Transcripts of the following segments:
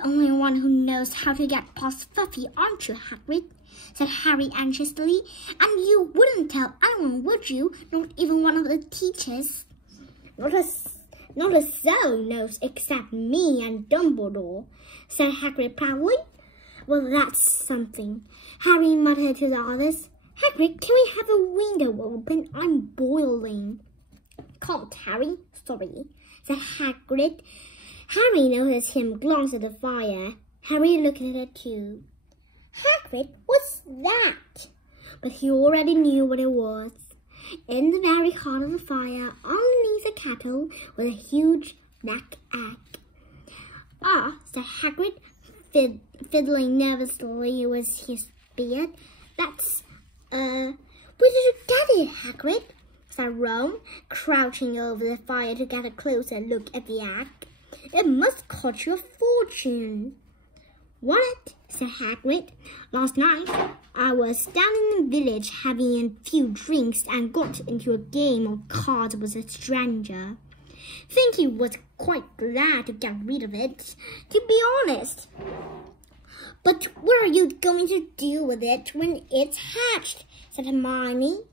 the only one who knows how to get past Fluffy, aren't you, Hagrid?" said Harry anxiously. "And you wouldn't tell anyone, would you? Not even one of the teachers?" Not a soul knows except me and Dumbledore," said Hagrid proudly. "Well, that's something," Harry muttered to the others. "Hagrid, can we have a window open? I'm boiling." "Can't, Harry. Sorry," said Hagrid. Harry noticed him glance at the fire. Harry looked at it too. "Hagrid, what's that?" But he already knew what it was. In the very heart of the fire, underneath the kettle, was a huge black egg. "Ah," said Hagrid, fiddling nervously with his beard. "That's, where did you get it, Hagrid?" said Ron, crouching over the fire to get a closer look at the egg. "It must cost you a fortune." "What?" said Hagrid. "Last night, I was down in the village having a few drinks and got into a game of cards with a stranger. Think he was quite glad to get rid of it, to be honest." "But what are you going to do with it when it's hatched?" said Hermione.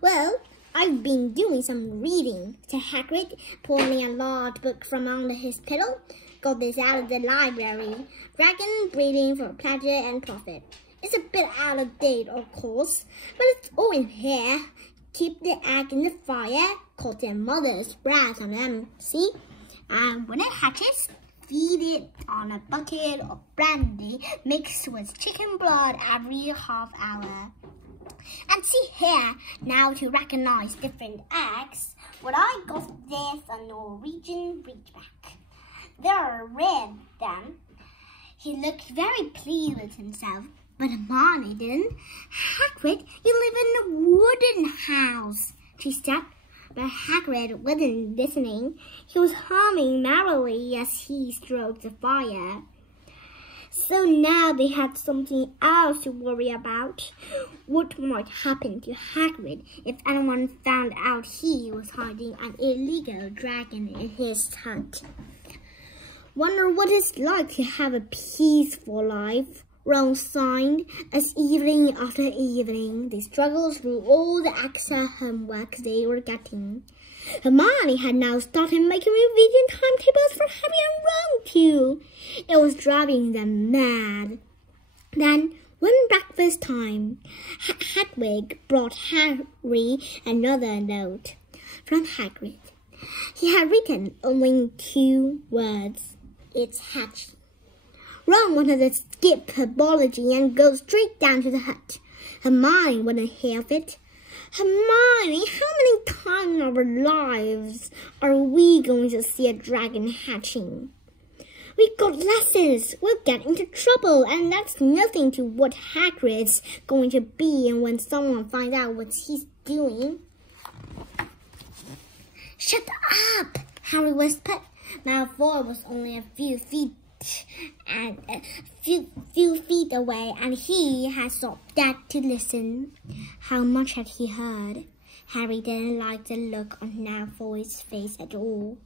"Well, I've been doing some reading," said Hagrid, pulling a large book from under his pillow. "Got this out of the library. Dragon breeding for pleasure and profit. It's a bit out of date, of course, but it's all in here. Keep the egg in the fire, cause their mothers brag on them, see? And when it hatches, feed it on a bucket of brandy mixed with chicken blood every half hour. And see here, now to recognize different eggs, what I got there's a Norwegian Ridgeback. They're red then." He looked very pleased with himself, but Hermione didn't. "Hagrid, you live in a wooden house," she said. But Hagrid wasn't listening. He was humming merrily as he stroked the fire. So now they had something else to worry about. What might happen to Hagrid if anyone found out he was hiding an illegal dragon in his hut? "Wonder what it's like to have a peaceful life," Ron sighed as evening after evening they struggled through all the extra homework they were getting. Hermione had now started making revision timetables for Harry and Ron too. It was driving them mad. Then, when breakfast time, Hedwig brought Harry another note from Hagrid. He had written only 2 words. "It's hatched." Ron wanted to skip herbology and go straight down to the hut. Hermione wouldn't hear of it. "Hermione, how many times in our lives are we going to see a dragon hatching? We've got lessons. We'll get into trouble, and that's nothing to what Hagrid's going to be and when someone finds out what he's doing." "Shut up," Harry whispered. Malfoy was only a few feet away, and he had stopped dead to listen. How much had he heard? Harry didn't like the look on Malfoy's face at all.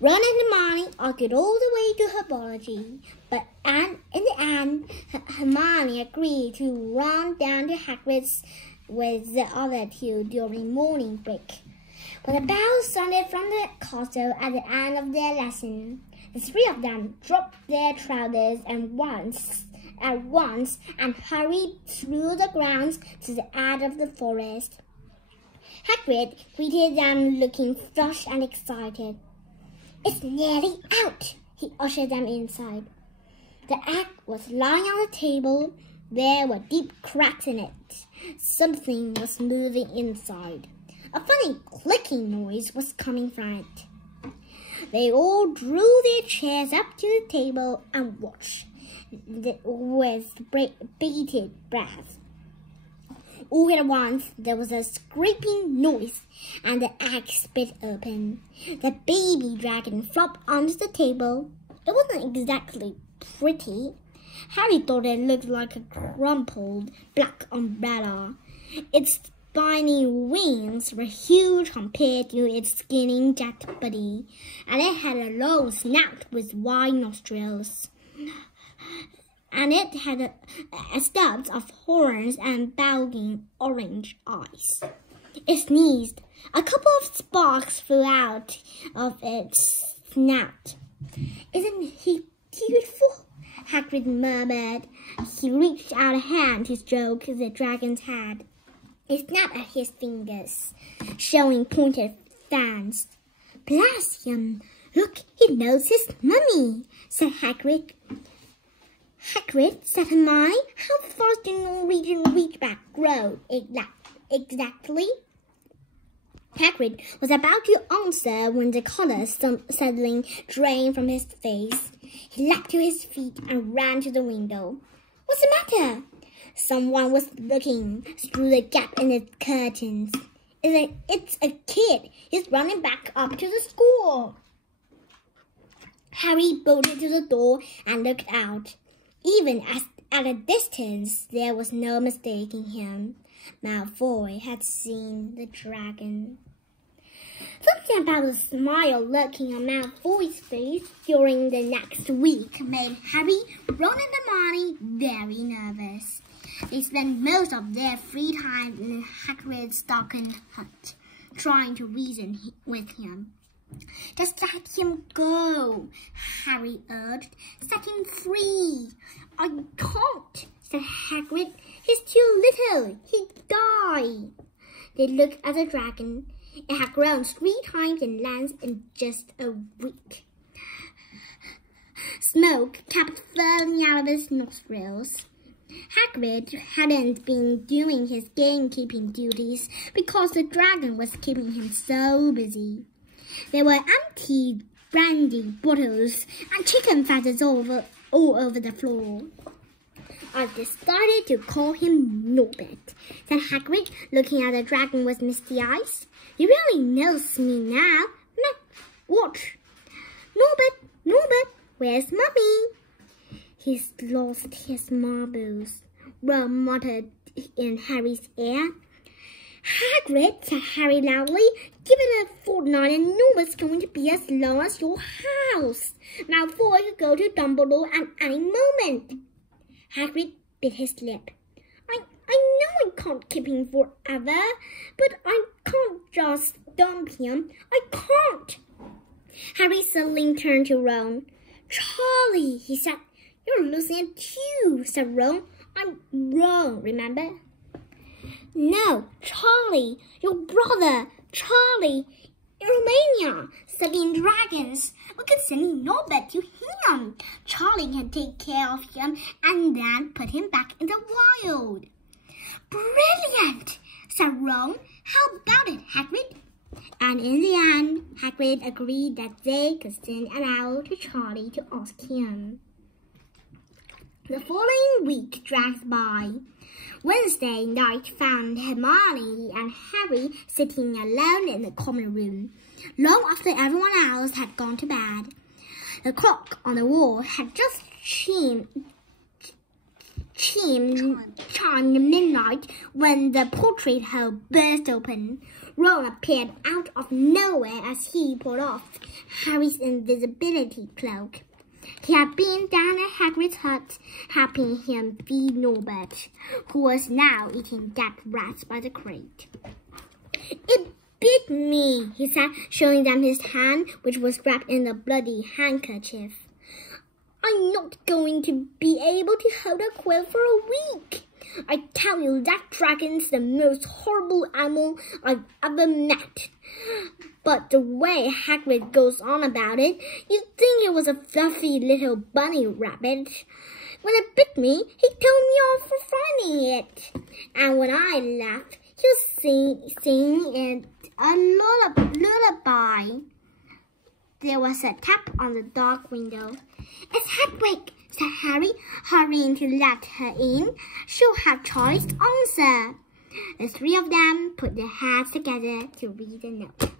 Ron and Hermione argued all the way to herbology, but in the end, Hermione agreed to run down to Hagrid's with the other 2 during morning break. When the bell sounded from the castle at the end of their lesson, the 3 of them dropped their trousers at once and hurried through the grounds to the edge of the forest. Hagrid greeted them looking flushed and excited. "It's nearly out," he ushered them inside. The egg was lying on the table. There were deep cracks in it. Something was moving inside. A funny clicking noise was coming from it. They all drew their chairs up to the table and watched with bated breath. All at once, there was a scraping noise, and the egg split open. The baby dragon flopped onto the table. It wasn't exactly pretty. Harry thought it looked like a crumpled black umbrella. Its spiny wings were huge compared to its skinny jet body, and it had a long snout with wide nostrils. And it had a stubs of horns and bulging orange eyes. It sneezed. A couple of sparks flew out of its snout. "Isn't he beautiful?" Hagrid murmured. He reached out a hand to stroke the dragon's head. He snapped at his fingers, showing pointed fangs. "Bless him! Look, he knows his mummy," said Hagrid. "Hagrid," said Hermione, "how far does the Norwegian Ridgeback grow exactly?" Hagrid was about to answer when the colour suddenly drained from his face. He leapt to his feet and ran to the window. "What's the matter?" Someone was looking through the gap in the curtains. It's a kid. He's running back up to the school." Harry bolted to the door and looked out. Even at a distance, there was no mistaking him. Malfoy had seen the dragon. Something about the smile lurking on Malfoy's face during the next week made Harry, Ron, and Hermione very nervous. They spent most of their free time in Hagrid's stocking hut, trying to reason with him. "Just let him go," Harry urged. "Set him free." "I can't," said Hagrid. "He's too little. He'd die." They looked at the dragon. It had grown 3 times in length in just a week. Smoke kept falling out of his nostrils. Hagrid hadn't been doing his gamekeeping duties because the dragon was keeping him so busy. There were empty brandy bottles and chicken feathers all over the floor. "I've decided to call him Norbert," said Hagrid, looking at the dragon with misty eyes. "He really knows me now. Watch. Norbert, where's Mummy?" "He's lost his marbles," Ron muttered in Harry's ear. "Hagrid," said Harry loudly, "give it a fortnight and Norbert's going to be as long as your house. Malfoy could go to Dumbledore at any moment." Hagrid bit his lip. I know I can't keep him forever, but I can't just dump him. I can't." Harry suddenly turned to Ron. "Charlie," he said. "You're losing it too," said Ron. "I'm Ron, remember?" "No, Charlie, your brother, Charlie. In Romania, studying dragons. We could send Norbert to him. Charlie can take care of him and then put him back in the wild." "Brilliant," said Ron. "How about it, Hagrid?" And in the end, Hagrid agreed that they could send an owl to Charlie to ask him. The following week dragged by. Wednesday night found Hermione and Harry sitting alone in the common room, long after everyone else had gone to bed. The clock on the wall had just chimed midnight when the portrait hole burst open. Ron appeared out of nowhere as he pulled off Harry's invisibility cloak. He had been down at Hagrid's hut, helping him feed Norbert, who was now eating dead rats by the crate. "It bit me," he said, showing them his hand, which was wrapped in a bloody handkerchief. "I'm not going to be able to hold a quill for a week. I tell you, that dragon's the most horrible animal I've ever met." But the way Hagrid goes on about it, you'd think it was a fluffy little bunny rabbit. "When it bit me, he told me off for finding it. And when I left, he was singing it a lullaby." There was a tap on the dark window. "It's Hedwig," said Harry, hurrying to let her in. "She'll have Charlie's answer." The 3 of them put their heads together to read the note.